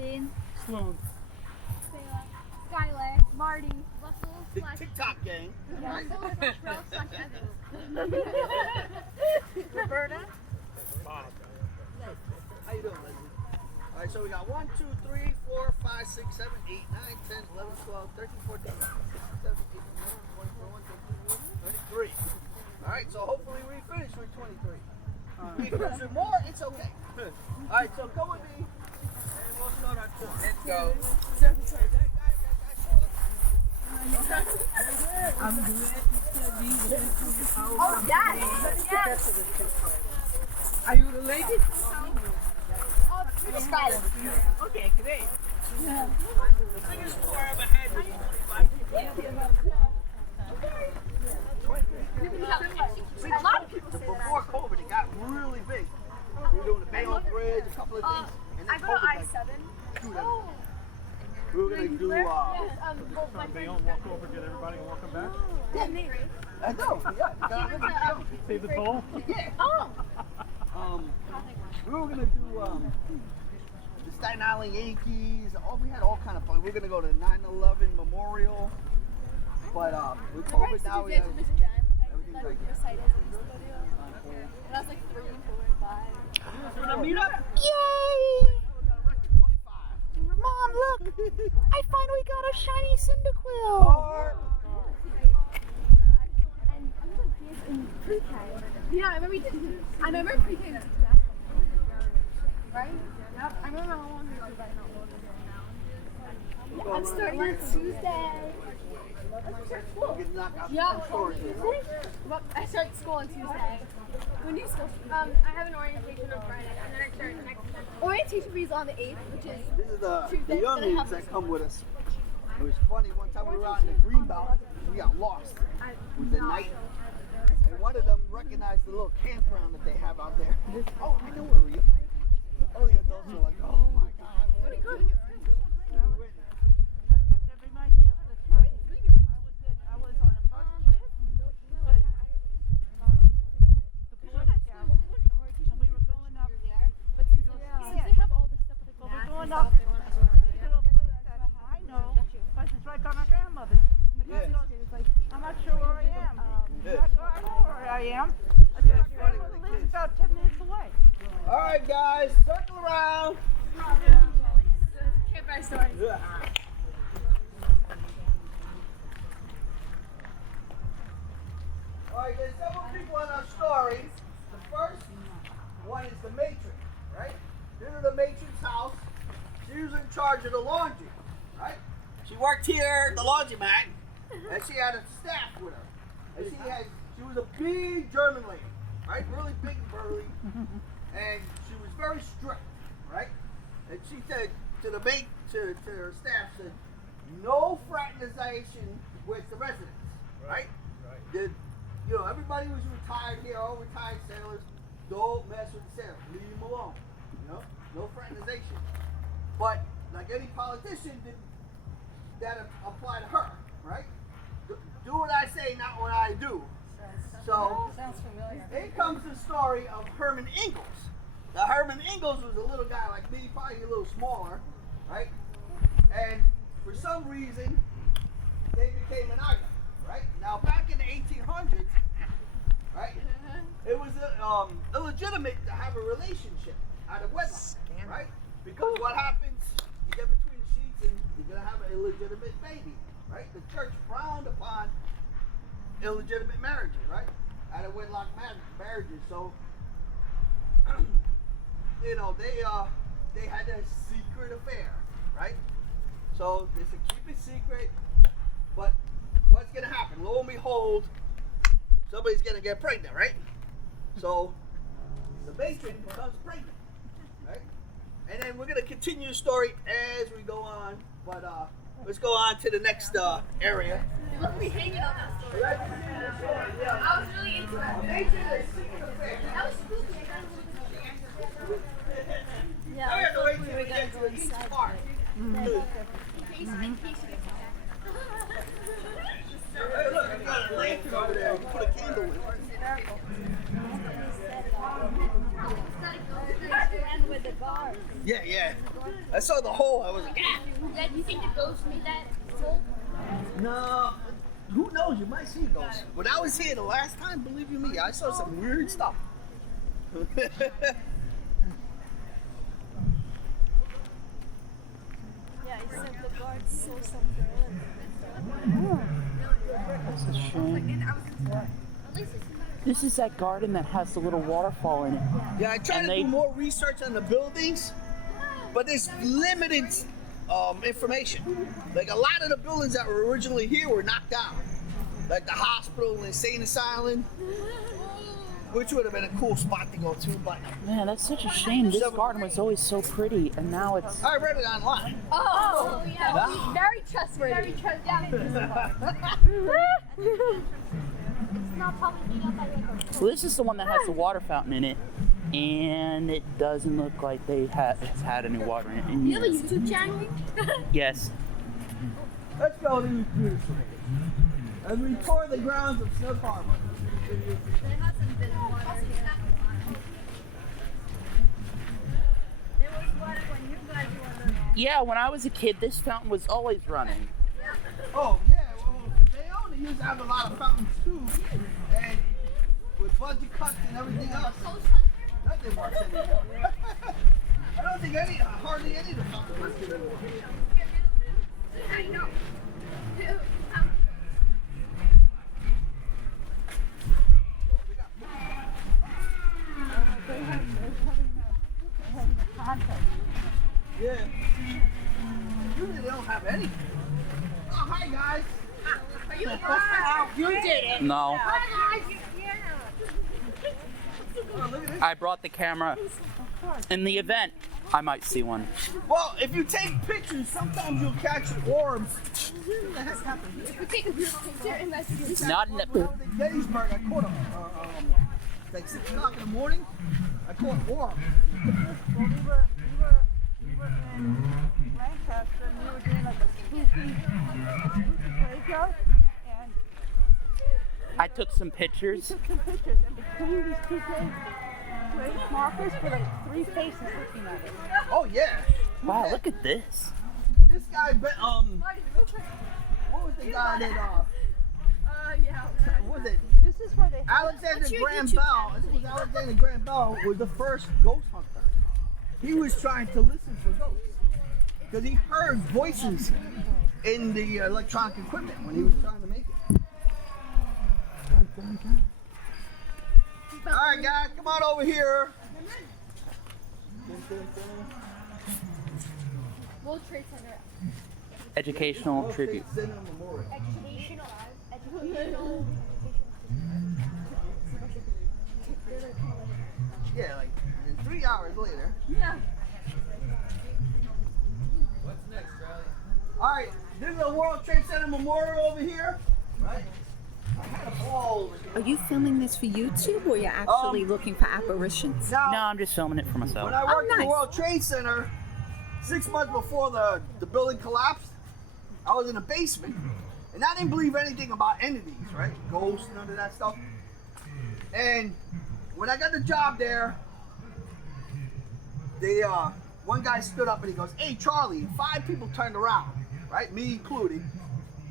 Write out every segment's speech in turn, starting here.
Aiden, Sloan. Skylar, Marty, Russell, The TikTok gang. Roberta. Bob. How you doing, Leslie? All right, so we got 1, 2, 3, 4, 5, 6, 7, 8, 9, 10, 11, 12, 13, 14, 15, 16, 17, 18, 19, 20, 21, 22, 23. All right, so hopefully we finish with 23. If there's more, it's okay. All right, so come with me, and we'll start our tour. Let's go. I'm glad you said these. Oh, yes. Are you related? Oh, Skylar. Okay, great. The biggest tour I ever had was 25. A lot of people say that. Before COVID, it got really big. We were doing the Bayonne Bridge, a couple of things. And then I go to COVID, I-7. Oh. We were going to do, Bayonne, walk over, get everybody, and walk them back. I know, yeah. Save the toll. Yeah. Oh. We were going to do the Staten Island Yankees. We had all kind of fun. We were going to go to the 9/11 Memorial. But with COVID now, we have everything's like And I was like 3 and 4 and 5. we're going to meet up. Yay! 25. Mom, look! I finally got a shiny Cyndaquil! Or, And I was like in pre-K. Yeah, I remember pre-K. Right? Yep. I remember how long ago I got I'm starting on Tuesday. get knocked out Yeah. the store. Well, I start school on Tuesday. When do you school? I have an orientation on Friday, and then I start the next orientation is on the 8th, which is This is the Tuesday, young then I leagues have- that come with us. It was funny, one time we were out in the Greenbelt, we got lost. It was at night. And one of them recognized the little campground that they have out there. Oh, I know where we are. All the adults were like, oh my God. What are you We went. That reminds me of the time I was on a bus trip with the Boy Scouts, and we were going up. But since they have all this stuff with like Well, we're math going and up stuff, they want us to to a place that I know, because it's right by my grandmother's. And the guy Yeah. goes, I'm not sure where I am. Yeah. I know where I am. I said, my grandmother lives about 10 minutes away. All right, guys, circle around. campfire stories. Yeah. All right, there's several people in our story. The first one is the matron, right? This is the matron's house. She was in charge of the laundry, right? She worked here at the laundromat, and she had a staff with her. And she was a big German lady, right? Really big and burly, and she was very strict, right? And she said to her staff, said, no fraternization with the residents, right? Everybody was retired here, all retired sailors. Don't mess with the sailors. Leave them alone. No fraternization. But like any politician, that apply to her, right? Do what I say, not what I do. So Sounds familiar. here comes the story of Herman Ingalls. Now Herman Ingalls was a little guy like me, probably a little smaller, right? And for some reason, they became an item, right? Now back in the 1800s, right? It was illegitimate to have a relationship out of wedlock, right? Because what happens, you get between the sheets and you're gonna have an illegitimate baby, right? The church frowned upon illegitimate marriages, right? Out of wedlock marriages. So, they had a secret affair, right? So they said keep it secret. But what's gonna happen? Lo and behold, somebody's gonna get pregnant, right? So the matron becomes pregnant, right? And then we're gonna continue the story as we go on. But let's go on to the next area. You look at me hanging on that story. Let's continue the story. Yeah. I was really into it. Matron is a secret affair. That was spooky. I had to wait till we get to each part. In case you get Hey, look, I got a lantern over there. Put a candle in it. with the guard. Yeah. I saw the hole. I was like, ah. Dad, you think the ghost made that hole? No. Who knows? You might see a ghost. When I was here the last time, believe you me, I saw some weird stuff. Yeah, except the guards saw some girl. That's a shame. This is that garden that has the little waterfall in it. Yeah, I tried And to they- do more research on the buildings, but there's limited information. Like a lot of the buildings that were originally here were knocked down. Like the hospital and insane asylum, which would have been a cool spot to go to, but Man, that's such a shame. This garden was always so pretty, and now it's... I read it online. Oh, yeah. Huh? Very trustworthy. Very trustworthy. It's not probably made up by like Well, this is the one that has the water fountain in it, and it doesn't look like they has had any water in it in You have a years. YouTube channel? Yes. Let's go to the beautiful. As we tour the grounds of Snug Harbor. There hasn't been water here. There was water when you guys were little. Yeah, when I was a kid, this fountain was always running. Oh yeah, well they only used to have a lot of fountains too, and with budget cuts and everything else, nothing works anymore. I don't think hardly any of the fountains work anymore. I know. Yeah. Usually they don't have any. Oh, hi guys. Are you You did it. No. Hi, guys. Oh, look at this. I brought the camera. In the event, I might see one. Well, if you take pictures, sometimes you'll catch orbs. What the heck happened here? We take a picture and that's Not in When I the... was in Gettysburg, I caught like 6 o'clock in the morning. I caught an orb. Well, we were in Lancaster and we were doing like a spooky graveyard and I took some pictures. took some pictures and between these two grave markers were like 3 faces looking at us. Oh yeah. Wow, look at this. This guy, what was the guy that, yeah. what was it? This is where they Alexander What's your Graham YouTube Bell. I think it was Alexander Graham Bell was the first ghost hunter. He was trying to listen for ghosts because he heard voices in the electronic equipment when he was trying to make it. All right, guys, come on over here. World Trade Center. Educational tribute. Center Memorial. Educational. Yeah, like 3 hours later. Yeah. All right, this is the World Trade Center Memorial over here, right? I had a ball over here. Are you filming this for YouTube or you're actually looking for apparitions? Now, No, I'm just filming it for myself. when I worked at the nice. World Trade Center, 6 months before the building collapsed, I was in a basement. And I didn't believe anything about entities, right? Ghosts, none of that stuff. And when I got the job there, they one guy stood up and he goes, "Hey Charlie," and 5 people turned around, right? Me included.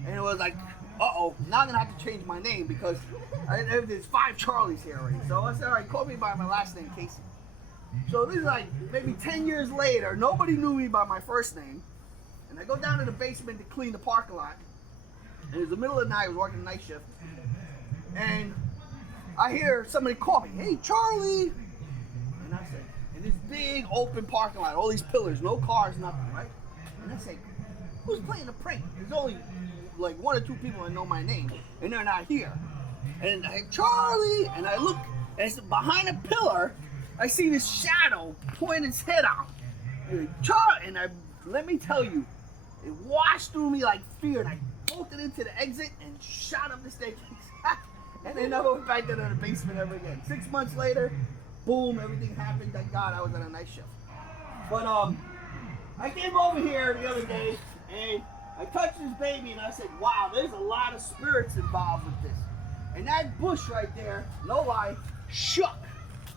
And it was like, uh-oh, now I'm gonna have to change my name because there's 5 Charlies here already. So I said, all right, call me by my last name, Casey. So this is like maybe 10 years later, nobody knew me by my first name. And I go down to the basement to clean the parking lot. And it was the middle of the night, I was working night shift. And I hear somebody call me, "Hey Charlie." And I said, in this big open parking lot, all these pillars, no cars, nothing, right? And I say, who's playing a prank? There's only like 1 or 2 people that know my name, and they're not here. And I, Charlie, and I look, and it's behind a pillar, I see this shadow point its head out. And Charlie, and let me tell you, it washed through me like fear, and I bolted into the exit and shot up the staircase. And then never went back to the basement ever again. 6 months later, boom, everything happened. Thank God I was on a night shift. But I came over here the other day and I touched this baby and I said, wow, there's a lot of spirits involved with this. And that bush right there, no lie, shook.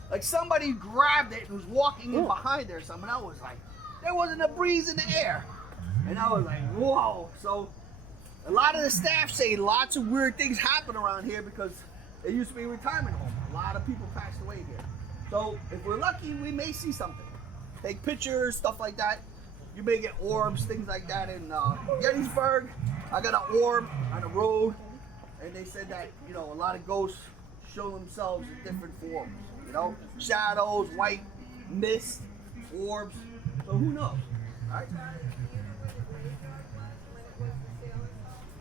Like somebody grabbed it and was walking in behind there or something. I was like, there wasn't a breeze in the air. And I was like, whoa. So a lot of the staff say lots of weird things happen around here because it used to be a retirement home. A lot of people passed away here. So if we're lucky, we may see something. Take pictures, stuff like that. You may get orbs, things like that. In Gettysburg, I got an orb on the road, and they said that, you know, a lot of ghosts show themselves in different forms. You know, shadows, white mist, orbs. So who knows? All right.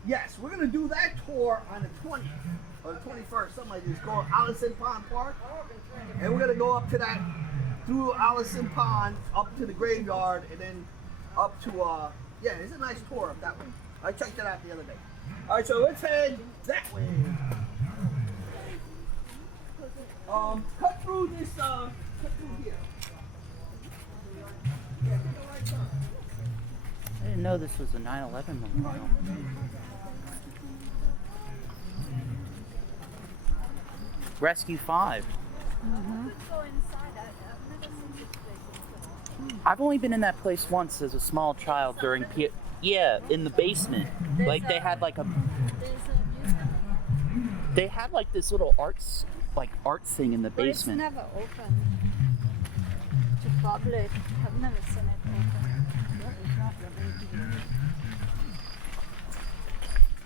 Yes, we're gonna do that tour on the 20th or the 21st, something like this. Go to Allison Pond Park, and we're gonna go up to that, through Allison Pond, up to the graveyard, and then up to yeah, it's a nice tour up that way. I checked it out the other day. All right, so let's head that way. Cut through this, cut through here. Yeah, take a right turn. I didn't know this was a 9/11 memorial. Rescue 5. I've only been in that place once as a small child during yeah, in the basement. Like they had like this little art thing in the basement. But it's never open to public. I've never seen it open.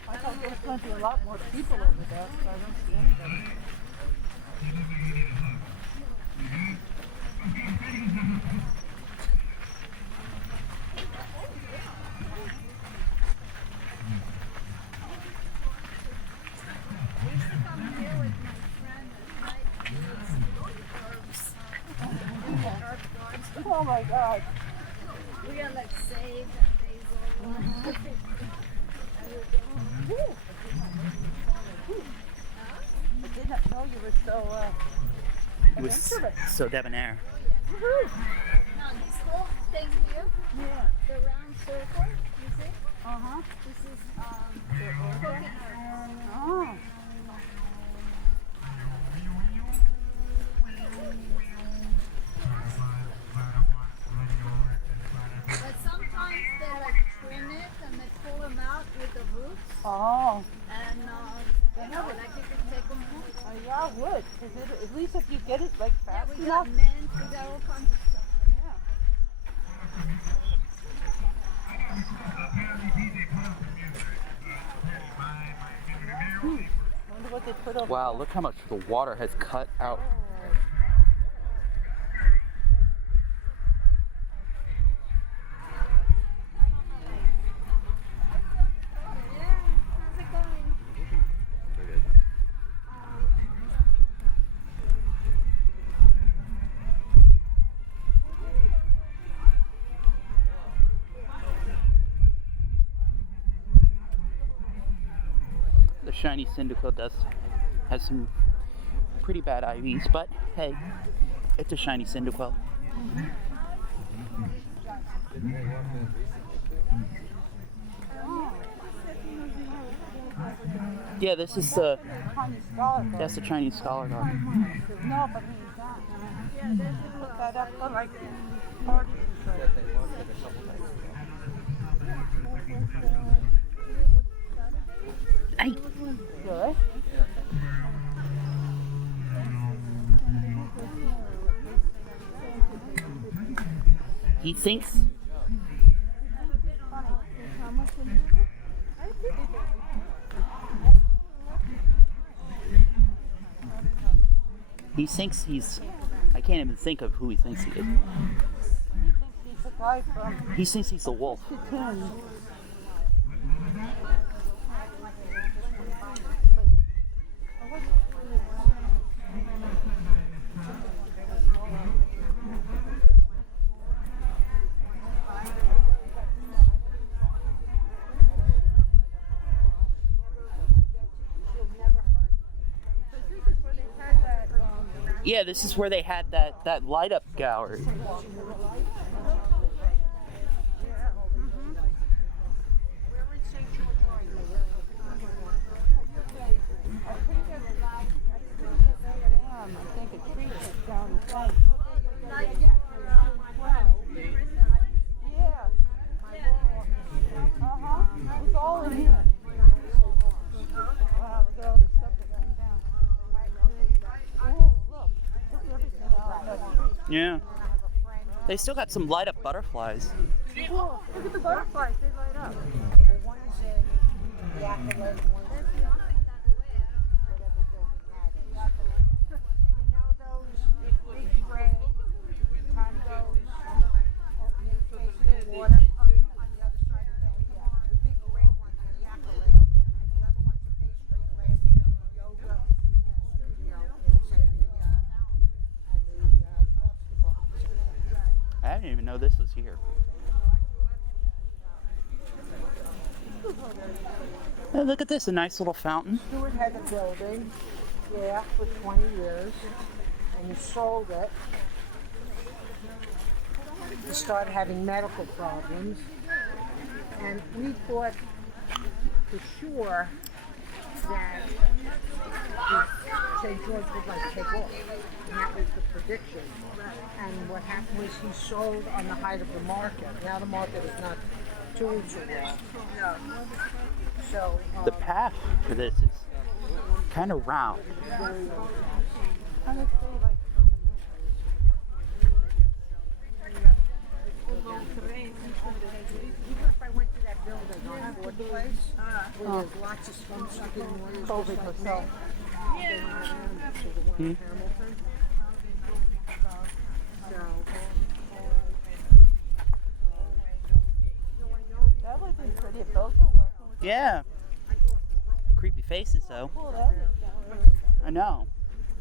I thought there was going to be a lot more people over there, so I don't see anybody. Oh my God. We are like saved and basil. I did not know you were so It was so debonair. Now this whole thing here, yeah. the round circle, you see? Uh-huh. This is coconut. Oh. But sometimes they like trim it and they pull them out with the roots, Oh. and you know, like you can take them home. Yeah, I would. Cause at least if you get it like Yeah, fast we enough. got mint, we got all kinds of stuff. Wonder what they put over. Wow, look how much the water has cut out. How's it going? The shiny Cyndaquil has some pretty bad IVs, but hey, it's a shiny Cyndaquil. Yeah, this is the that's the Chinese Scholar Garden. No, but he's not. Put that up for like parties and Hey, good. he thinks he's I can't even think of who he thinks he is. He thinks he's the guy from He thinks he's the wolf. Cocoon. Yeah, this is where they had that light up gallery. Yeah. They still got some light up butterflies. Cool. Look at the butterflies. They light up. One is in the accolade, one is in whatever building that is. You know those big gray condos facing the water on the other side of the big gray ones in the accolade, and the other one's a Bay Street Landing yoga studio in St. and the Parks Department. I didn't even know this was here. Hey, look at this, a nice little fountain. Stewart had the building, yeah, for 20 years, and he sold it. He started having medical problems, and we thought for sure that St. George would like take off, and that was the prediction. And what happened was he sold on the height of the market. Now the market is not doing too well. So The path for this is kind of round. even if I went to that building on Ford Place, where there's lots of swim-sucking warriors, COVID just like herself. me, to the one in Hamilton. That would be pretty if those were working with Yeah. Creepy faces, though. cool. That would I know.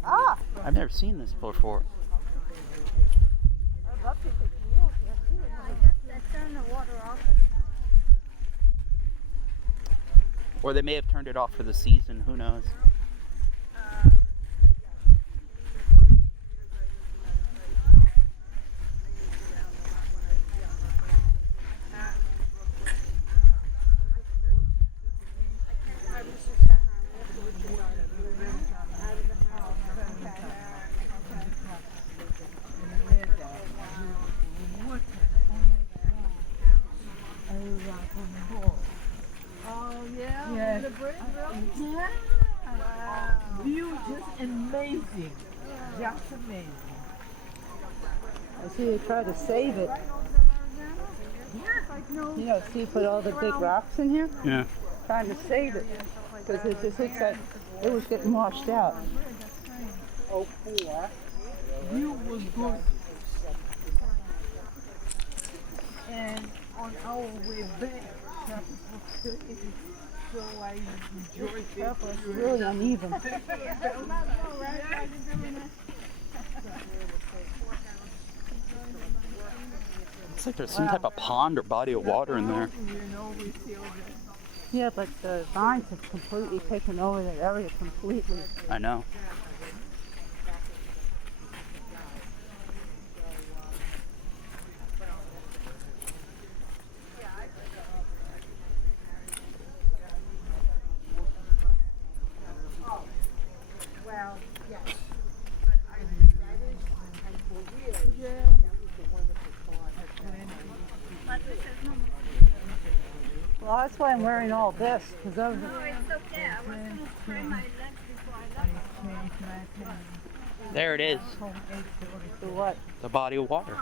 Ah! I've never seen this before. I'd love to take meals. Yeah, see it. I guess they turn the water off at Or they may have turned it off for the season. Who knows? Oh, yeah? Yes. The bridge, really? Yeah. Wow. View just amazing. Just amazing. I see you try to save it. You know, see, put all the big rocks in here, Yeah. trying to save it. Because it just looks like it was getting washed out. View was good. And on our way back, traffic was crazy. So I enjoyed it. It's really uneven. Looks like there's some type of pond or body of water in there. You know, we feel that. Yeah, but the vines have completely taken over that area completely. I know. Well, yes. That is, and for years, that was the wonderful thought. Well, that's why I'm wearing all this, because I was. Oh, it's okay. I was going to spray my legs before I left. There it is. The what? The body of water.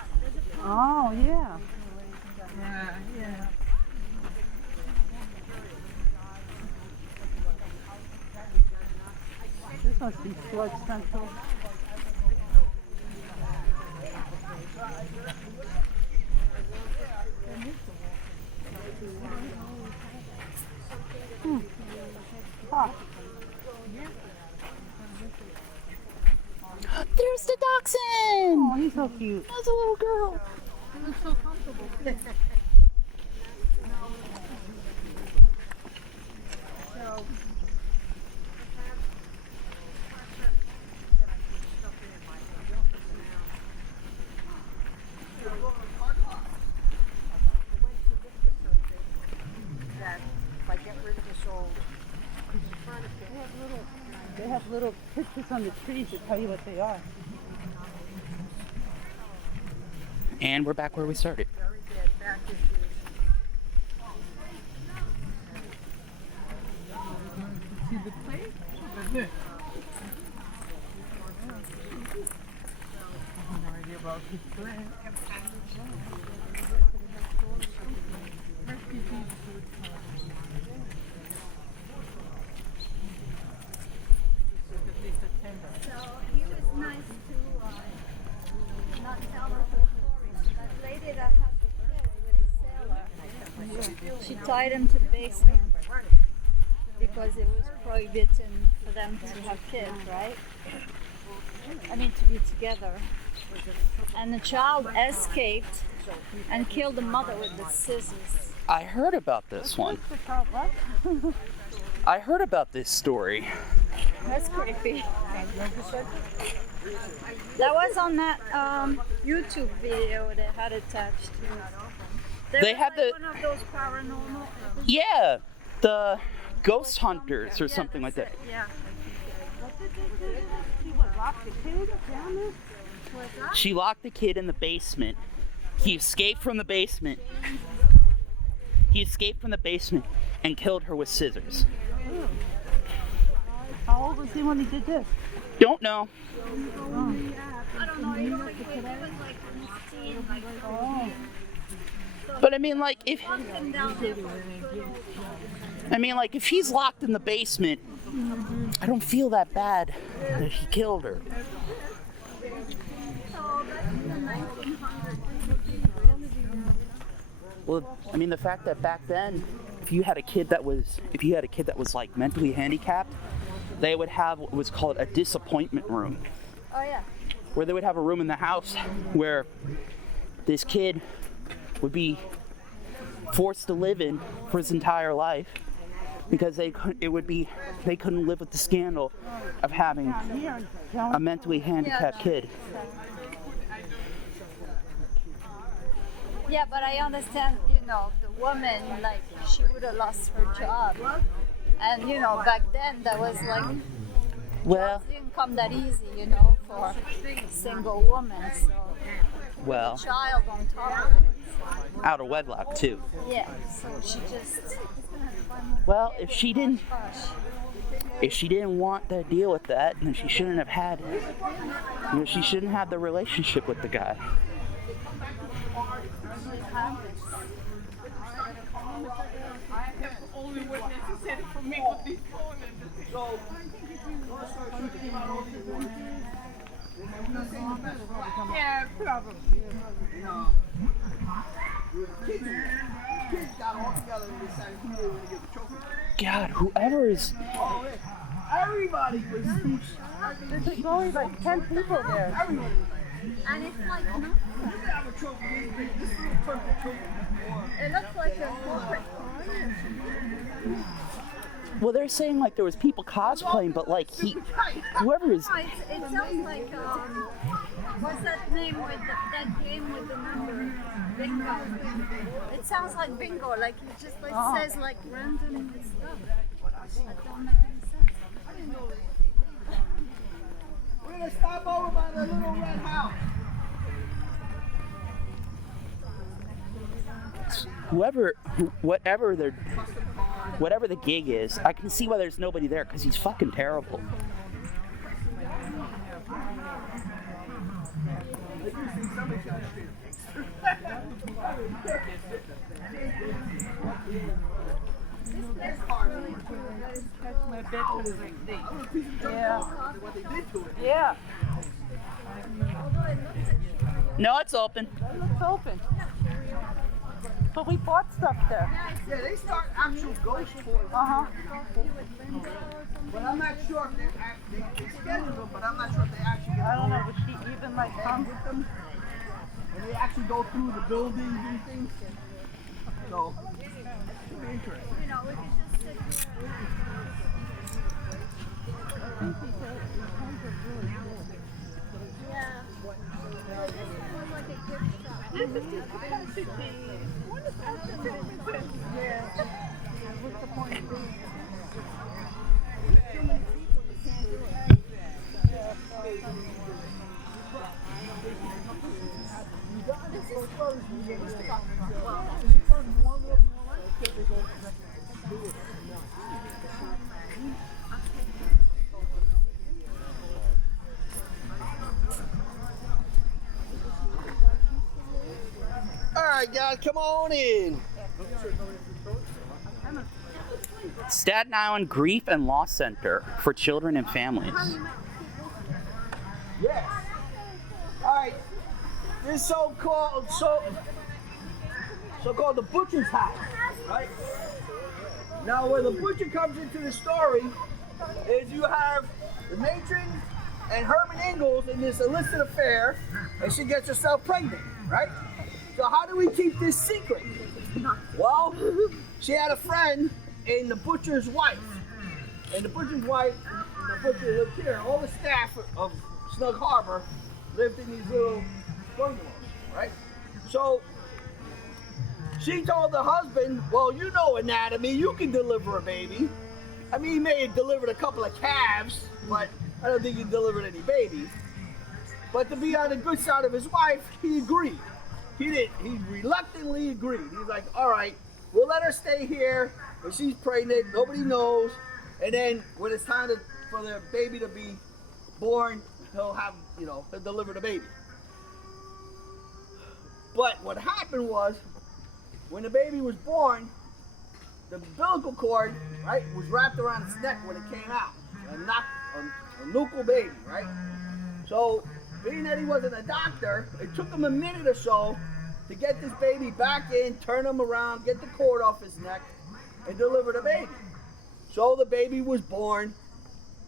Oh, yeah. Yeah. This must be flood central. Huh. There's the dachshund! Oh, he's so cute. That's a little girl. That if I get rid of this old They have little pictures on the trees that tell you what they are. And we're back where we started. very bad back issues. See the place? That's it. I have no idea about So he was nice to not tell the whole story. So that lady that had the kid with the sailor, she tied him to the basement because it was prohibited for them to have kids, right? I mean, to be together. And the child escaped and killed the mother with the scissors. I heard about this one. I heard about this story. That's creepy. That was on that YouTube video they had attached to it. They was had like one of those paranormal. Yeah, the ghost hunters or something like that's that. it, Yeah. She locked the kid in the basement. He escaped from the basement. And killed her with scissors. How old was he when he did this? Don't know. I don't know. He was like 16, like But I mean, like, if something down there for if he's locked in the basement, I don't feel that bad that he killed her. So that's in the 1900s. Well, I mean, the fact that back then, if you had a kid that was like mentally handicapped, they would have what was called a disappointment room, Oh yeah. where they would have a room in the house where this kid would be forced to live in for his entire life because they couldn't live with the scandal of having a mentally handicapped kid. Yeah, but I understand, the woman, like, she would have lost her job. And, back then, that was like, Well, jobs didn't come that easy, for a single woman. So, well, child on top of it. out of wedlock too. Yeah, so she just, Well, if she didn't want to deal with that, then she shouldn't have had it. She shouldn't have the relationship with the guy. Only what necessary for me with this phone and So, yeah, probably. kids got all together and decided who they were going to get the trophy. God, whoever is. Oh, everybody was There's only like 10 people there. everybody. and it's like, You can have a trophy this big. This is a perfect trophy. it looks like a corporate car. Well, they're saying like there was people cosplaying, but like whoever is. No, it sounds like, what's that name with that game with the number? Bingo. It sounds like bingo, like it just says like random stuff. That don't make any sense. We're going to stop over by the little red house. Whatever the gig is, I can see why there's nobody there because he's fucking terrible. My bed was like this. Yeah. No, it's open. It looks open. But we bought stuff there. Yeah, they start actual ghost tours. Uh-huh. But I'm not sure if they schedule them, but I'm not sure if they actually get I don't know, but she even like comes with them. and they actually go through the buildings and things. So, it should be interesting. We could just sit here. Yeah. This one was like a gift shop. What's the point of doing it? right, guys, come on in. Staten Island Grief and Loss Center for Children and Families. Yes. All right. This so-called the butcher's house, right? Now, where the butcher comes into the story is you have the matron and Herman Ingalls in this illicit affair, and she gets herself pregnant, right? So how do we keep this secret? Well, she had a friend in the butcher's wife, and the butcher's wife, the butcher lived here. All the staff of Snug Harbor lived in these little bungalows, right? So she told the husband, well, you know anatomy, you can deliver a baby. I mean, he may have delivered a couple of calves, but I don't think he delivered any babies. But to be on the good side of his wife, he agreed. He reluctantly agreed. He's like, all right, we'll let her stay here. When she's pregnant, nobody knows. And then when it's time for the baby to be born, he'll deliver the baby. But what happened was, when the baby was born, the umbilical cord, right, was wrapped around its neck when it came out. A nuchal baby, right? So, being that he wasn't a doctor, it took him a minute or so to get this baby back in, turn him around, get the cord off his neck, and deliver the baby. So the baby was born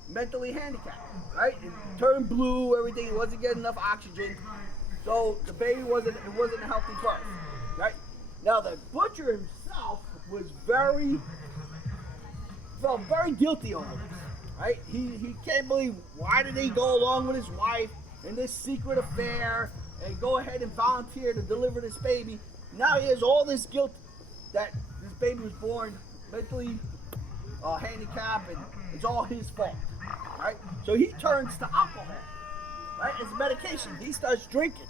mentally handicapped, right? It turned blue, everything. It wasn't getting enough oxygen. So the baby wasn't a healthy birth, right? Now the butcher himself felt very guilty over this, right? He can't believe, why did he go along with his wife in this secret affair and go ahead and volunteer to deliver this baby? Now he has all this guilt that this baby was born mentally handicapped, and it's all his fault, right? So he turns to alcohol, right? It's medication. He starts drinking,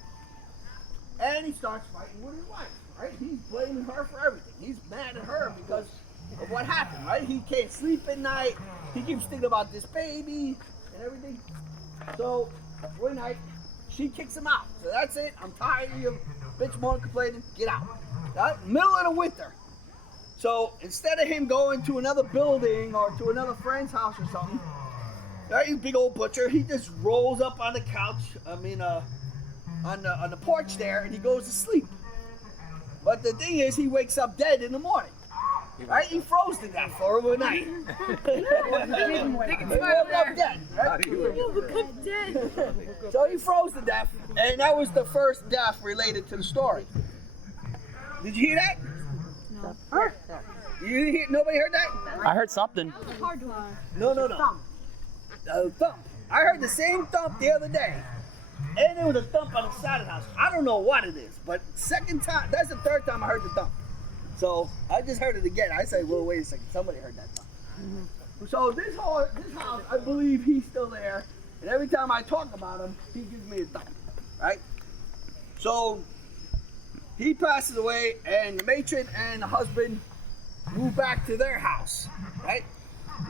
and he starts fighting with his wife, right? He's blaming her for everything. He's mad at her because of what happened, right? He can't sleep at night. He keeps thinking about this baby and everything. So one night, she kicks him out. So that's it. I'm tired of you, bitch, moaning, complaining. Get out. Right? Middle of the winter. So instead of him going to another building or to another friend's house or something, right, he's a big old butcher. He just rolls up on the couch. On the porch there, and he goes to sleep. But the thing is, he wakes up dead in the morning. Right? He froze to death overnight. He woke up dead. Right? So he froze to death, and that was the first death related to the story. Did you hear that? No. Nobody heard that? I heard something. No. Thump. I heard the same thump the other day. And there was a thump on the side of the house. I don't know what it is, but that's the third time I heard the thump. So I just heard it again. I say, well, wait a second, somebody heard that thump. Mm-hmm. So this house, I believe he's still there. And every time I talk about him, he gives me a thump, right? So he passes away, and the matron and the husband move back to their house, right?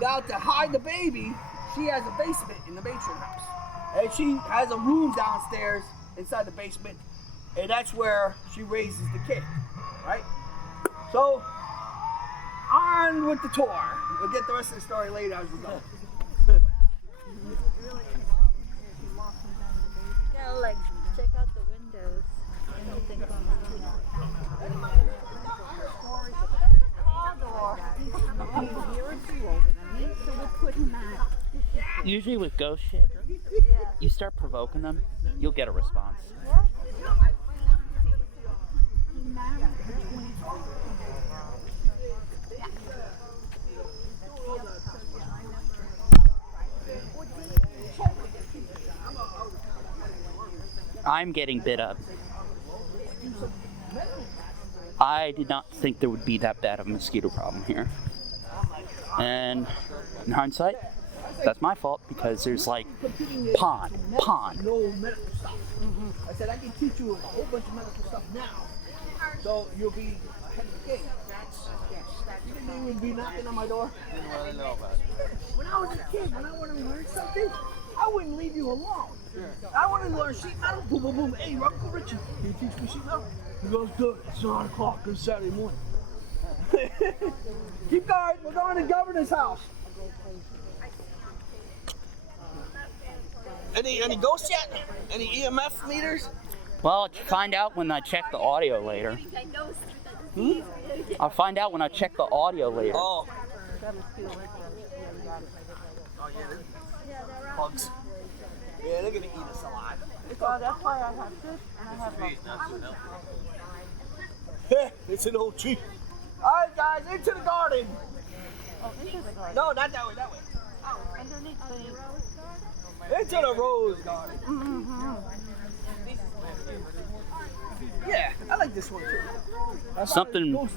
Now, to hide the baby, she has a basement in the matron house. And she has a room downstairs inside the basement, and that's where she raises the kid, right? So, on with the tour. We'll get the rest of the story later as we go. Yeah, like, check out the windows. Anything on so we'll put him out. Usually with ghost shit, you start provoking them, you'll get a response. I'm getting bit up. I did not think there would be that bad of a mosquito problem here. And in hindsight, that's my fault, because there's like pond. No medical stuff. I said, I can teach you a whole bunch of medical stuff now, so you'll be ahead of the game. You didn't think you would be knocking on my door? I know about it. When I was a kid, when I wanted to learn something, I wouldn't leave you alone. I wanted to learn sheet metal, boom, boom, boom. Hey, Uncle Richie, can you teach me sheet metal? It goes good. It's 9 o'clock on Saturday morning. Keep going. We're going to the governor's house. Any ghosts yet? Any EMF meters? Well, I'll find out when I check the audio later. I'll find out when I check the audio later. Oh. Oh yeah, bugs. Yeah, they're gonna eat us alive. Well, that's why I have this and I have It's an old tree. Alright guys, into the garden. Oh, into the garden. No, not that way, that way. Oh, underneath the... Into the rose garden. Yeah, I like this one too. Something,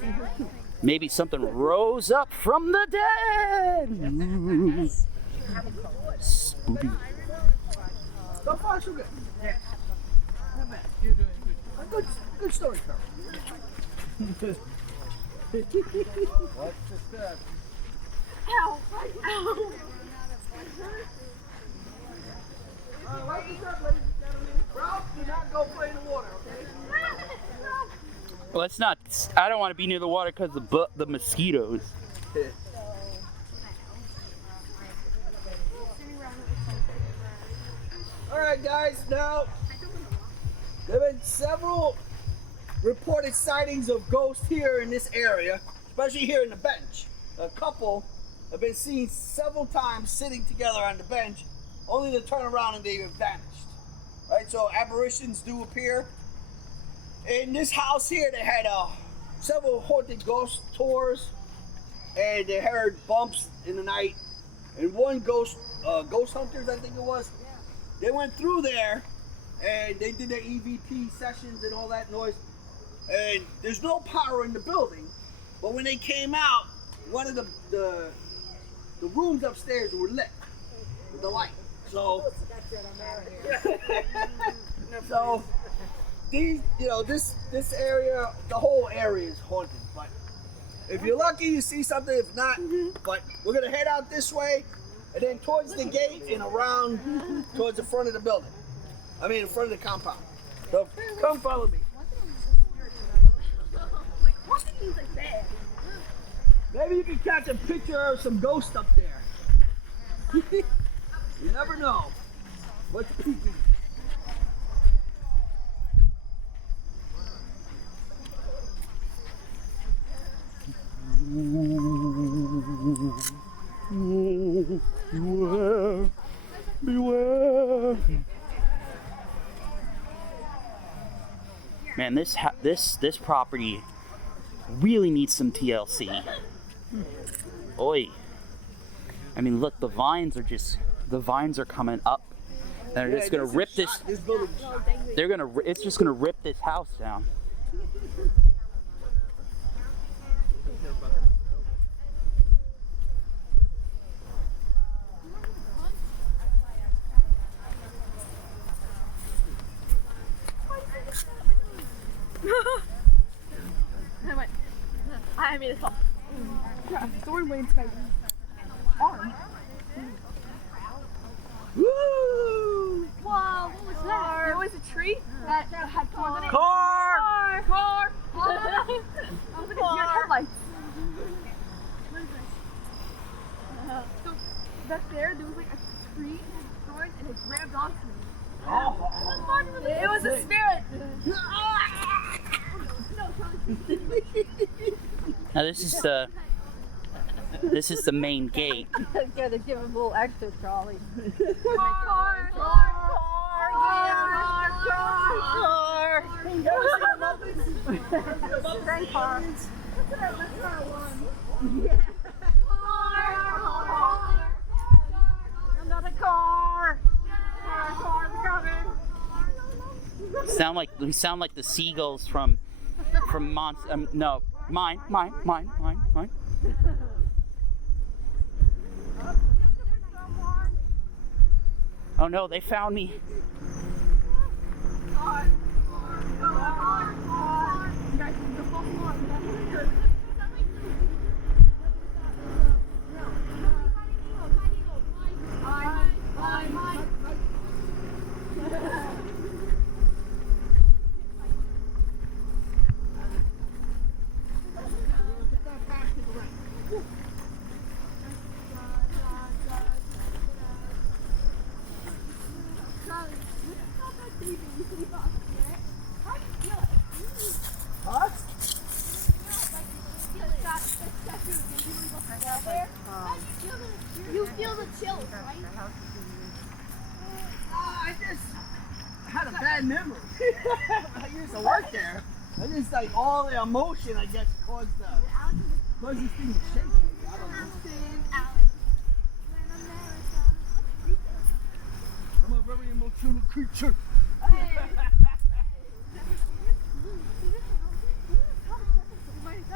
maybe something rose up from the dead. Ooh. Spooky. So far, so good. Yeah. Not bad. You're doing good. Good story, Carl. What's the step? Ow! Ow! Wake us up, ladies and gentlemen. Ralph, do not go play in the water, okay? Well, it's not. I don't want to be near the water because the mosquitoes. All right, guys. Now there have been several reported sightings of ghosts here in this area, especially here in the bench. A couple have been seen several times sitting together on the bench, only to turn around and they have vanished. Right, so apparitions do appear. In this house here, they had several haunted ghost tours, and they heard bumps in the night. And one ghost hunters, I think it was, they went through there and they did their EVP sessions and all that noise. And there's no power in the building, but when they came out, one of the rooms upstairs were lit with the light. So, so these, this area, the whole area is haunted. But if you're lucky, you see something. If not, but we're gonna head out this way, and then towards the gate and around towards the front of the building. I mean, in front of the compound. So come follow me. Maybe you can catch a picture of some ghost up there. You never know what's peeking. Beware, beware. Man, this property really needs some TLC. Oi. I mean, look, the vines are coming up. And they're just gonna rip this. It's just gonna rip this house down. I made it fall. Yeah, the sword went into my arm. Woo! Whoa, what was that? It was a tree that had thorns in it. Car! Car! I was looking at your headlights. What is this? So back there was like a tree that had thorns and it grabbed onto me. Oh. It was a spirit. Now this is the main gate. Gotta give him a little extra, Charlie. Car! Thank car. Another car. Car's coming. We sound like the seagulls from no, mine. Oh no, they found me. chills, right? I just had a bad memory. I used to work there. I just like all the emotion, I guess, caused this thing to shake me. I don't know. I'm a very emotional creature.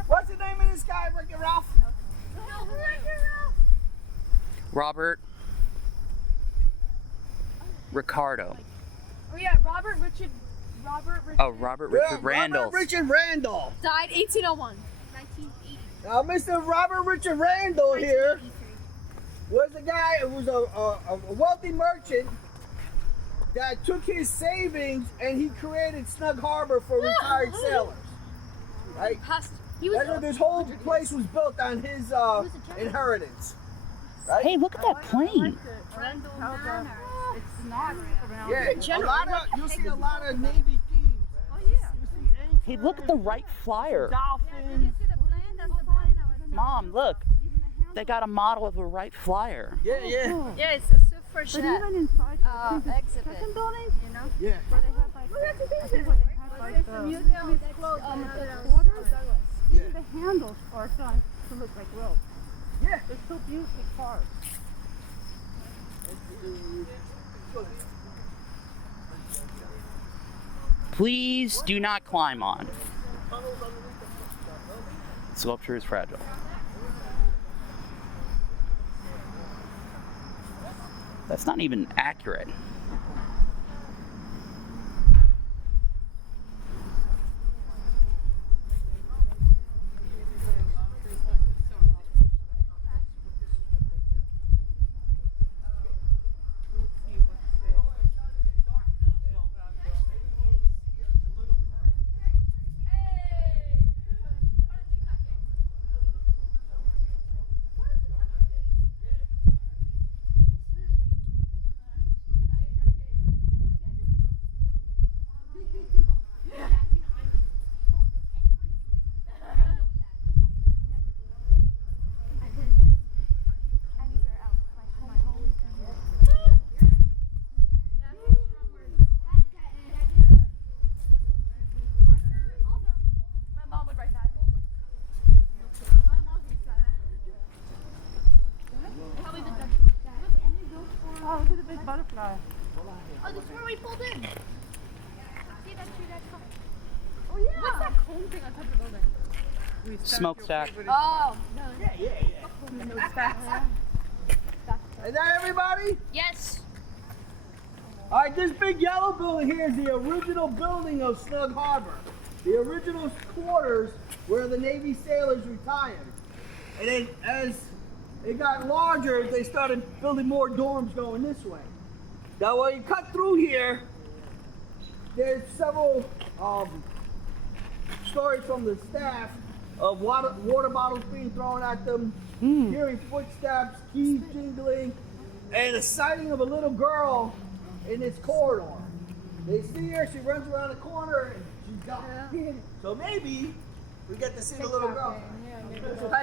What's the name of this guy, Ricky Ralph? Robert Ricardo. Oh yeah, Robert Richard. Oh, Robert Richard Randall. Robert Richard Randall. Died 1801. 1980. Now, Mr. Robert Richard Randall here was a guy who was a wealthy merchant that took his savings and he created Snug Harbor for retired sailors. Right? This whole place was built on his inheritance. Right? Hey, look at that plane. It's not around. Yeah, you'll see a lot of Navy themes. Oh yeah. Hey, look at the Wright Flyer. Dolphins. Mom, look. They got a model of a Wright Flyer. Yeah. Yeah, it's a super But jet even inside the exhibit. second building, You know? Yeah. where they have like, I think where they have like the quarters, even the handles are done to look like ropes. Yeah. They're so beautifully carved. Please do not climb on. Sculpture is fragile. That's not even accurate. Oh, look at the big butterfly. Oh, this is where we pulled in. See that tree that's Oh yeah. What's that cone thing on top of the building? Smokestack. Oh. Is that everybody? Yes. All right, this big yellow building here is the original building of Snug Harbor. The original quarters where the Navy sailors retired. And then as it got larger, they started building more dorms going this way. Now when you cut through here, there's several stories from the staff of water bottles being thrown at them, hearing footsteps, keys jingling, and a sighting of a little girl in this corridor. They see her, she runs around the corner, and she's gone. So maybe we get to see the little girl.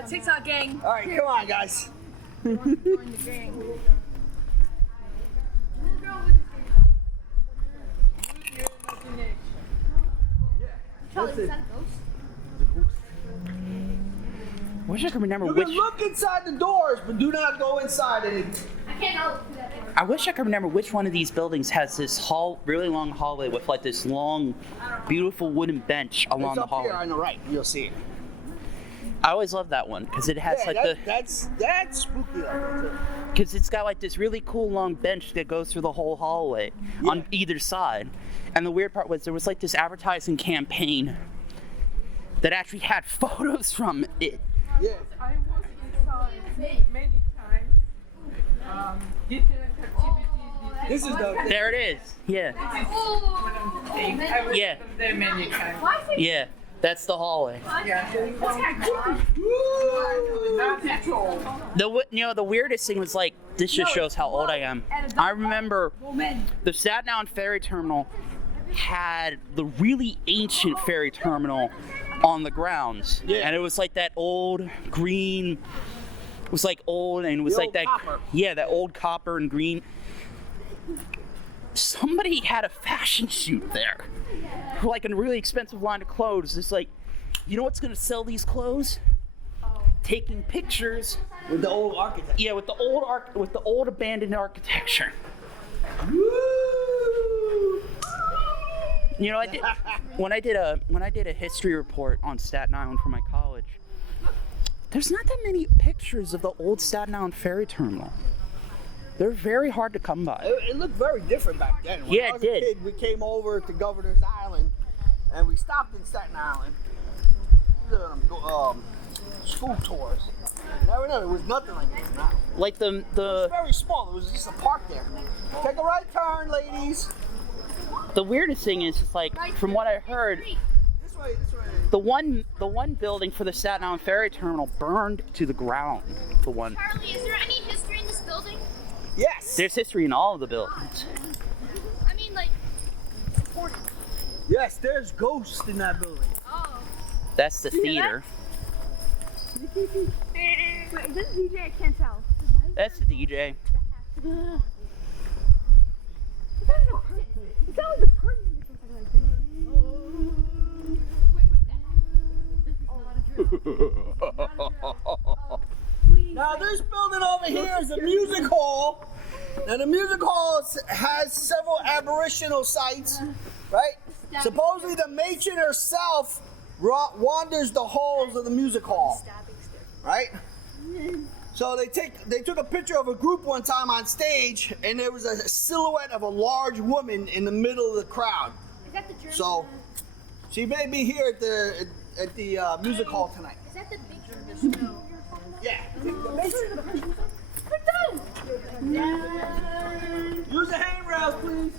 TikTok gang. All right, come on, guys. Charlie, Listen. is that a ghost? Wish I could remember You which. can look inside the doors, but do not go inside it. I can't help that. I wish I could remember which one of these buildings has this really long hallway with like this long, beautiful wooden bench along It's the up hallway. here on the right. You'll see it. I always love that one because it has Yeah, like that's spooky. because it's got like this really cool long bench that goes through the whole hallway on either side. And the weird part was there was like this advertising campaign that actually had photos from it. Yeah. I was inside many times. Different activities. This is the. There it is. Yeah. What I'm saying. I was Yeah. there many times. Yeah. That's the hallway. Yeah. Not at all. The weirdest thing was like this just shows how old I am. I remember the Staten Island ferry terminal had the really ancient ferry terminal on the grounds, and it was like that old green It was like old and it was The like old that. copper. Yeah, that old copper and green. Somebody had a fashion shoot there, for like a really expensive line of clothes. It's like, you know what's gonna sell these clothes? Taking pictures With the old architect. Yeah, with the old abandoned architecture. Woo! You know, I did when I did a history report on Staten Island for my college. There's not that many pictures of the old Staten Island ferry terminal. They're very hard to come by. It looked very different back then. When Yeah, I was it did. A kid, we came over to Governor's Island, and we stopped in Staten Island. School tours. Never know, it was nothing like this now. Like It was very small. There was just a park there. Take a right turn, ladies. the weirdest thing is, it's like from what I heard, This way, this way. the one building for the Staten Island ferry terminal burned to the ground. The one. Charlie, is there any history in this building? Yes. There's history in all of the buildings. I mean, like, important. Yes, there's ghosts in that building. Oh. That's the theater. Wait, is this DJ? I can't tell. That's the DJ. It sounds like a person. Now this building over here is a music hall. Now the music hall has several aboriginal sites, right? Supposedly the matron herself wanders the halls of the music hall, right? So they took a picture of a group one time on stage, and there was a silhouette of a large woman in the middle of the crowd. Is that the German? So she may be here at the music hall tonight. Is that the big German show? Yeah. The matron. Use the handrails, please.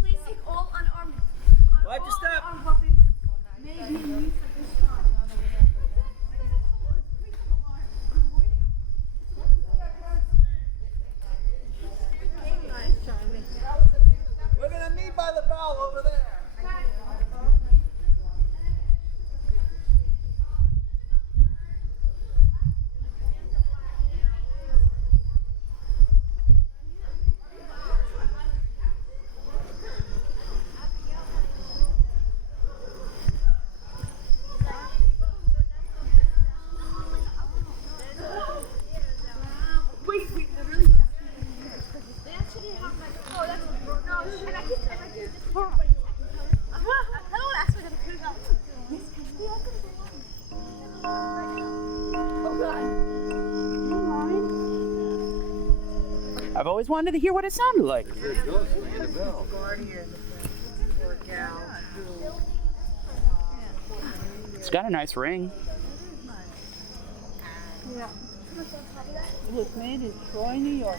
Please take all unarmed. Watch your step. We're gonna meet by the bell over there. I've always wanted to hear what it sounded like. It's got a nice ring. It was made in Troy, New York.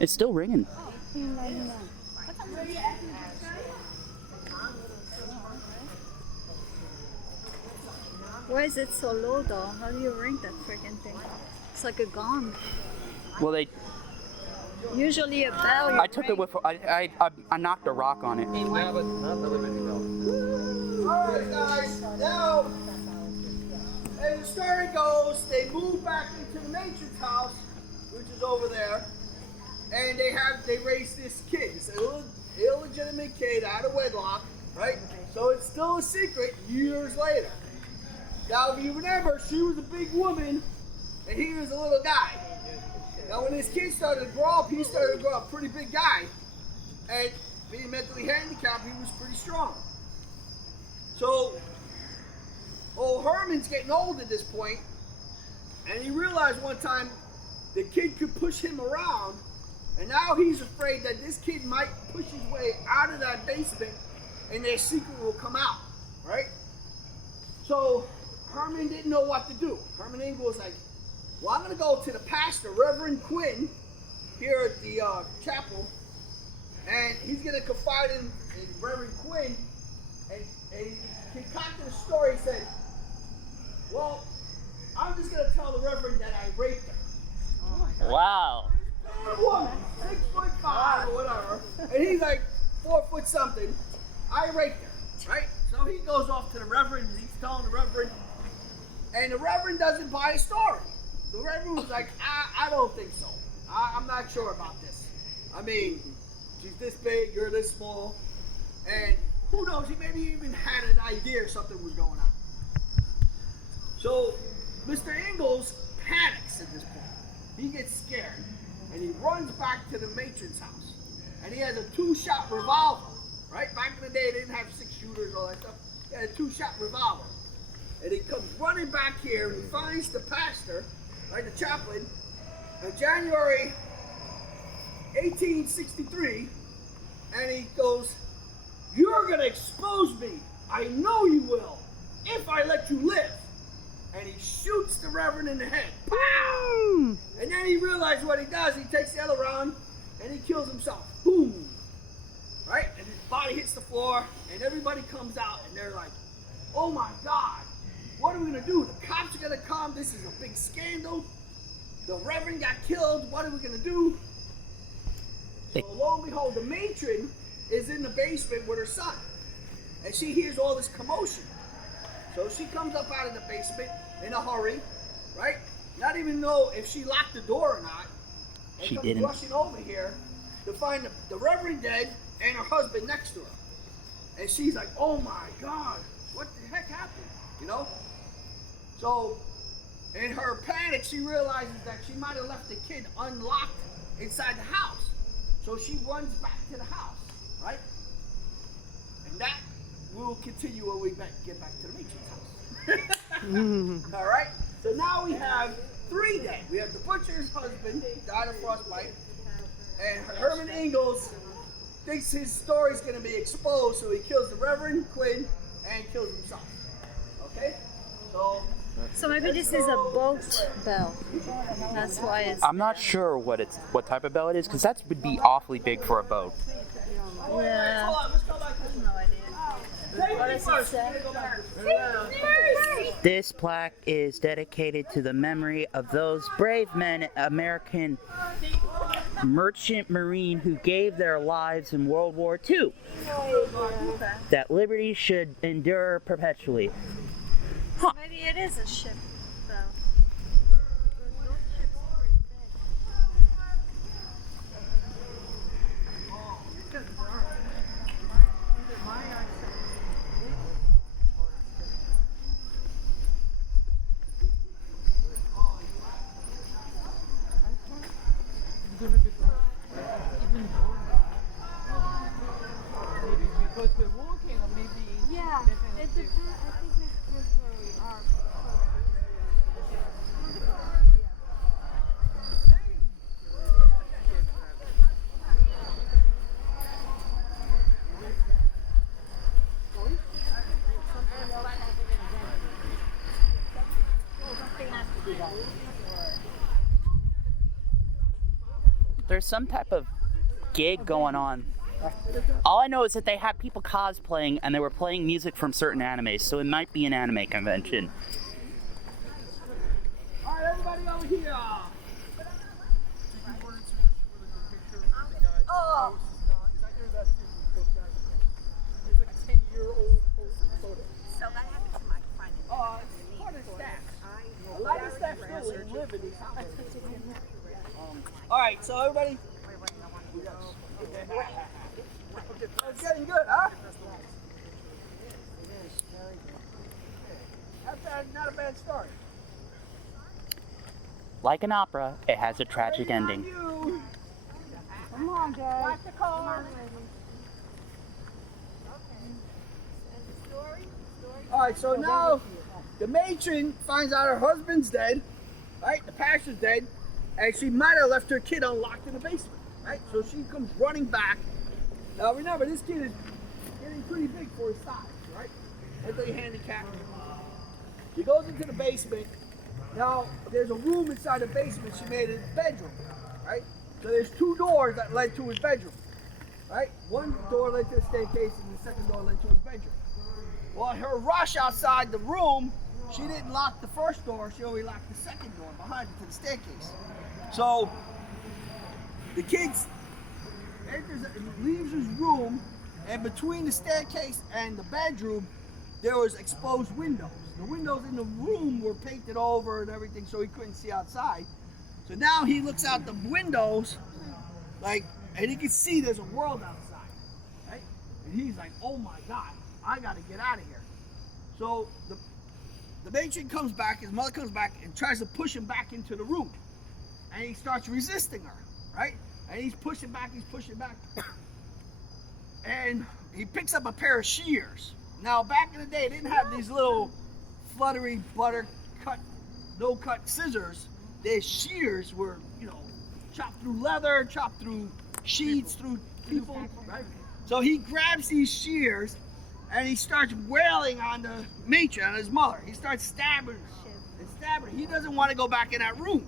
It's still ringing. Why is it so low though? How do you ring that freaking thing? It's like a gong. Well, Usually a bell. I took it with, I knocked a rock on it. Alright guys, now as the story goes, they move back into the matron's house, which is over there, and they raise this kid. It's an illegitimate kid out of wedlock, right? So it's still a secret years later. Now if you remember, she was a big woman and he was a little guy. Now when this kid started to grow up, he started to grow up a pretty big guy, and being mentally handicapped, he was pretty strong. So, old Herman's getting old at this point, and he realized one time the kid could push him around, and now he's afraid that this kid might push his way out of that basement and their secret will come out, right? So, Herman didn't know what to do. Herman Engel was like, well, I'm going to go to the pastor, Reverend Quinn, here at the chapel, and he's going to confide in Reverend Quinn, and he concocted a story. He said, well, I'm just going to tell the Reverend that I raped her. Wow. A woman, 6'5" or whatever, and he's like 4 foot something. I raped her, right? So he goes off to the Reverend, and he's telling the Reverend, and the Reverend doesn't buy his story. The Reverend was like, I don't think so. I'm not sure about this. I mean, she's this big, you're this small, and who knows, he maybe even had an idea something was going on. So Mr. Ingalls panics at this point. He gets scared, and he runs back to the matron's house, and he has a 2-shot revolver, right? Back in the day, they didn't have 6-shooters, all that stuff. He had a 2-shot revolver, and he comes running back here, and he finds the pastor, right, the chaplain, in January 1863, and he goes, "You're gonna expose me. I know you will, if I let you live." And he shoots the Reverend in the head. Pow! And then he realizes what he does. He takes the other round and he kills himself. Boom! Right? And his body hits the floor, and everybody comes out, and they're like, oh my God, what are we gonna do? The cops are gonna come. This is a big scandal. The Reverend got killed. What are we gonna do? So lo and behold, the matron is in the basement with her son, and she hears all this commotion. So she comes up out of the basement in a hurry, right? Not even know if she locked the door or not. And She comes didn't. rushing over here to find the Reverend dead and her husband next to her. And she's like, oh my God, what the heck happened? You know? So in her panic, she realizes that she might have left the kid unlocked inside the house. So she runs back to the house, right? And that will continue when we get back to the matron's house. All right? So now we have 3 dead. We have the butcher's husband, died of frostbite, and Herman Ingalls thinks his story's going to be exposed, so he kills the Reverend Quinn and kills himself. Okay? So maybe this is a boat bell. That's why it's. I'm not sure what type of bell it is, because that would be awfully big for a boat. Yeah. Hold on, let's go back to this. No idea. What does it say? This plaque is dedicated to the memory of those brave men, American merchant marine, who gave their lives in World War II. That liberty should endure perpetually. Maybe it is a ship, though. Gonna be even more. Maybe because we're walking, or maybe Yeah, definitely. it depends. I think it depends where we are. There's some type of gig going on. All I know is that they have people cosplaying, and they were playing music from certain animes, so it might be an anime convention. All right, everybody over here. Oh. It's like a 10-year-old photo. So that happens to my friend. It's part of the staff. A lot of staff still live in these houses. All right, so everybody. It's getting good, huh? Not a bad start. Like an opera, it has a tragic ending. Come on, guys. Watch the car. All right, so now the matron finds out her husband's dead, right? The pastor's dead, and she might have left her kid unlocked in the basement, right? So she comes running back. Now remember, this kid is getting pretty big for his size, right? Mentally handicapped. She goes into the basement. Now there's a room inside the basement she made a bedroom, right? So there's two doors that led to his bedroom, right? One door led to the staircase and the second door led to his bedroom. Well, her rush outside the room, she didn't lock the first door, she only locked the second door behind it to the staircase. So the kid leaves his room, and between the staircase and the bedroom, there was exposed windows. The windows in the room were painted over and everything, so he couldn't see outside. So now he looks out the windows, like, and he can see there's a world outside, right? And he's like, oh my God, I gotta get out of here. So the matron comes back, his mother comes back and tries to push him back into the room. And he starts resisting her, right? And he's pushing back. And he picks up a pair of shears. Now, back in the day, they didn't have these little fluttery, no-cut scissors. Their shears were, chopped through leather, chopped through sheets, through people, right? So he grabs these shears and he starts wailing on the matron, on his mother. He starts stabbing and stabbing. He doesn't want to go back in that room.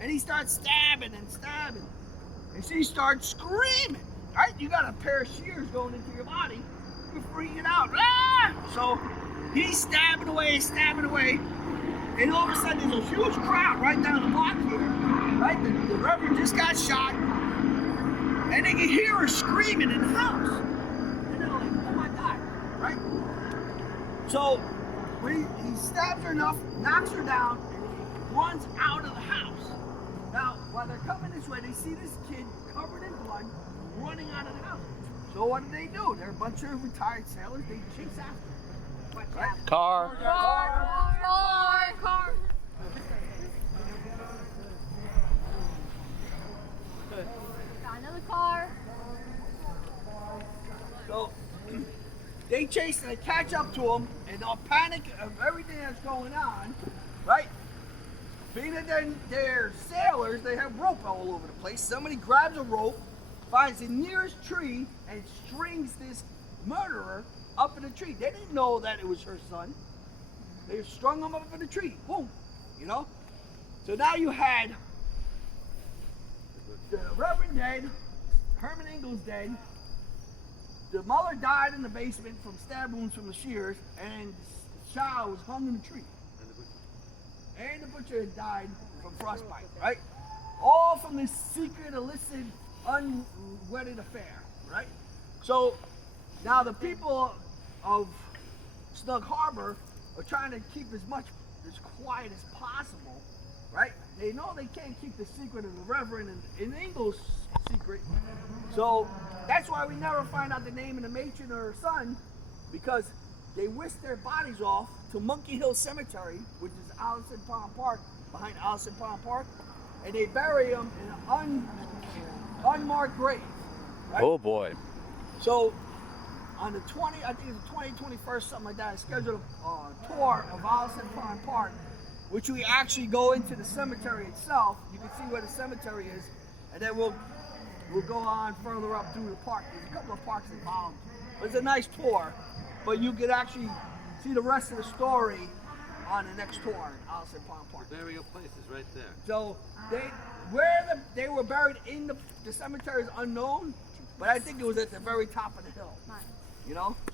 And he starts stabbing and stabbing. And she starts screaming, right? You got a pair of shears going into your body. You're freaking out. Ah! So he's stabbing away. And all of a sudden there's a huge crowd right down the block here, right? The reverend just got shot. And they can hear her screaming in the house. And they're like, oh my God, right? So when he stabs her enough, knocks her down, and he runs out of the house. Now, while they're coming this way, they see this kid covered in blood running out of the house. So what do? They're a bunch of retired sailors. They chase after him. Right? Car. Got another car. So they chase and they catch up to him, and all panic of everything that's going on, right? Being that they're sailors, they have rope all over the place. Somebody grabs a rope, finds the nearest tree, and strings this murderer up in a tree. They didn't know that it was her son. They strung him up in a tree. Boom. So now you had the Reverend dead, Herman Ingalls dead. The mother died in the basement from stab wounds from the shears, and the child was hung in a tree. And the butcher had died from frostbite, right? All from this secret, illicit, unwedded affair, right? So now the people of Snug Harbor are trying to keep as quiet as possible, right? They know they can't keep the secret of the Reverend and Ingalls' secret. So that's why we never find out the name of the matron or her son, because they whisked their bodies off to Monkey Hill Cemetery, which is Allison Pond Park, behind Allison Pond Park, and they bury them in an unmarked grave. Right? Oh boy. So on the 21st, something like that, I scheduled a tour of Allison Pond Park, which we actually go into the cemetery itself. You can see where the cemetery is, and then we'll go on further up through the park. There's a couple of parks involved. But it's a nice tour, but you could actually see the rest of the story on the next tour in Allison Pond Park. Burial place is right there. So where they were buried in the cemetery is unknown, but I think it was at the very top of the hill.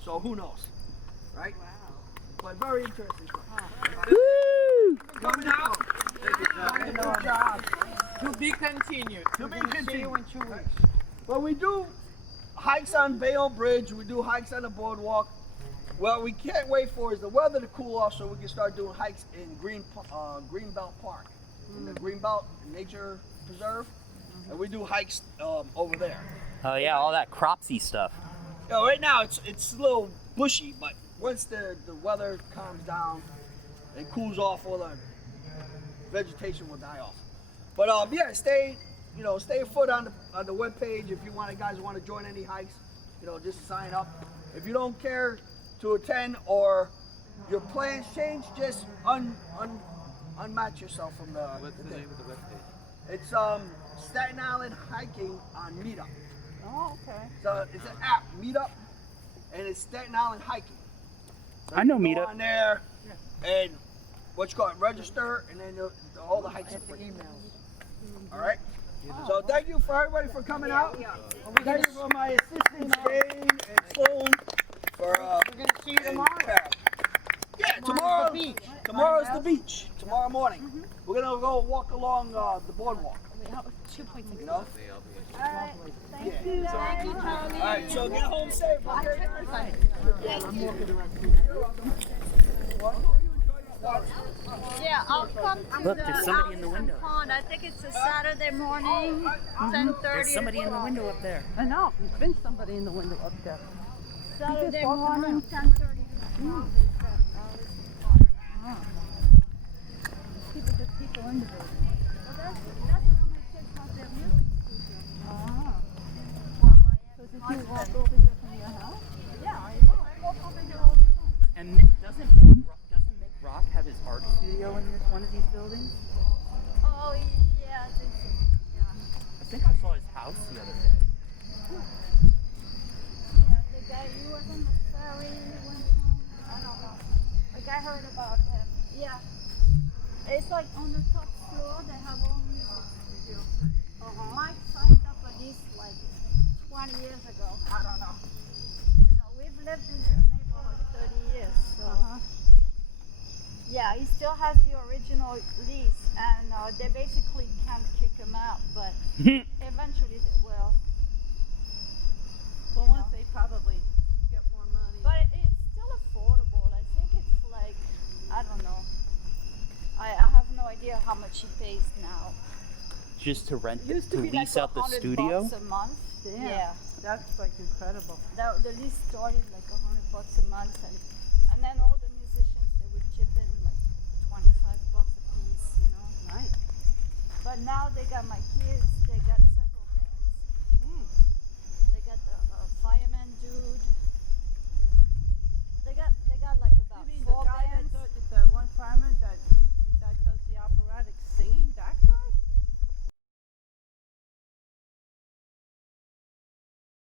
So who knows, right? Wow. But very interesting stuff. Woo! Coming out. Good job. To be continued. See you in 2 weeks. Well, we do hikes on Bayonne Bridge. We do hikes on the boardwalk. What we can't wait for is the weather to cool off so we can start doing hikes in Greenbelt Park, in the Greenbelt Nature Preserve. And we do hikes over there. Oh yeah, all that cropsy stuff. Right now it's a little bushy, but once the weather calms down and cools off, all the vegetation will die off. But yeah, stay afoot on the webpage if you guys want to join any hikes. Just sign up. If you don't care to attend or your plans change, just unmatch yourself from the. What's the name of the webpage? It's Staten Island Hiking on Meetup. Oh, okay. So it's an app, Meetup, and it's Staten Island Hiking. So I know you go Meetup. on there and register, and then all the hikes are free. Emails. All right. So thank you for everybody for coming out. Thank you for my assistants, Dane and Sloan, for We're gonna see you tomorrow. Yeah, tomorrow. Tomorrow's the beach. Tomorrow morning. We're gonna go walk along the boardwalk. You know? Alright, thank Yeah. you guys. All right, so get home safe. Okay? Yeah, I'll come to Look, the there's somebody in the house window. and pond. I think it's a Saturday morning, 10:30. There's somebody in the window up there. I know. There's been somebody in the window up there. Saturday walking morning, around. 10:30 to 12 is People just people in the building. Well, that's where my kids have their music studio. So did you walk over here from your house? Yeah, I walk over here all the time. And doesn't Mick Rock have his art studio in one of these buildings? Oh, yeah, I think so. Yeah. I think I saw his house the other day. Yeah, the guy, he was on the ferry one time. I don't know. Like, I heard about him. Yeah. It's like on the top floor, they have all music studio. Mike signed up for this like 20 years ago. I don't know. You know, we've lived in this neighborhood 30 years, so. Yeah, he still has the original lease, and they basically can't kick him out, but eventually they will. Well, once they probably get more money. But it's still affordable. I think it's like, I don't know. I have no idea how much he pays now. Just to rent, Used to to be lease like out the $100 studio? a month. Damn. Yeah. That's like incredible. The lease started like $100 a month, and then all the musicians, they would chip in like $25 a piece, you know. Nice. But now they got my kids, they got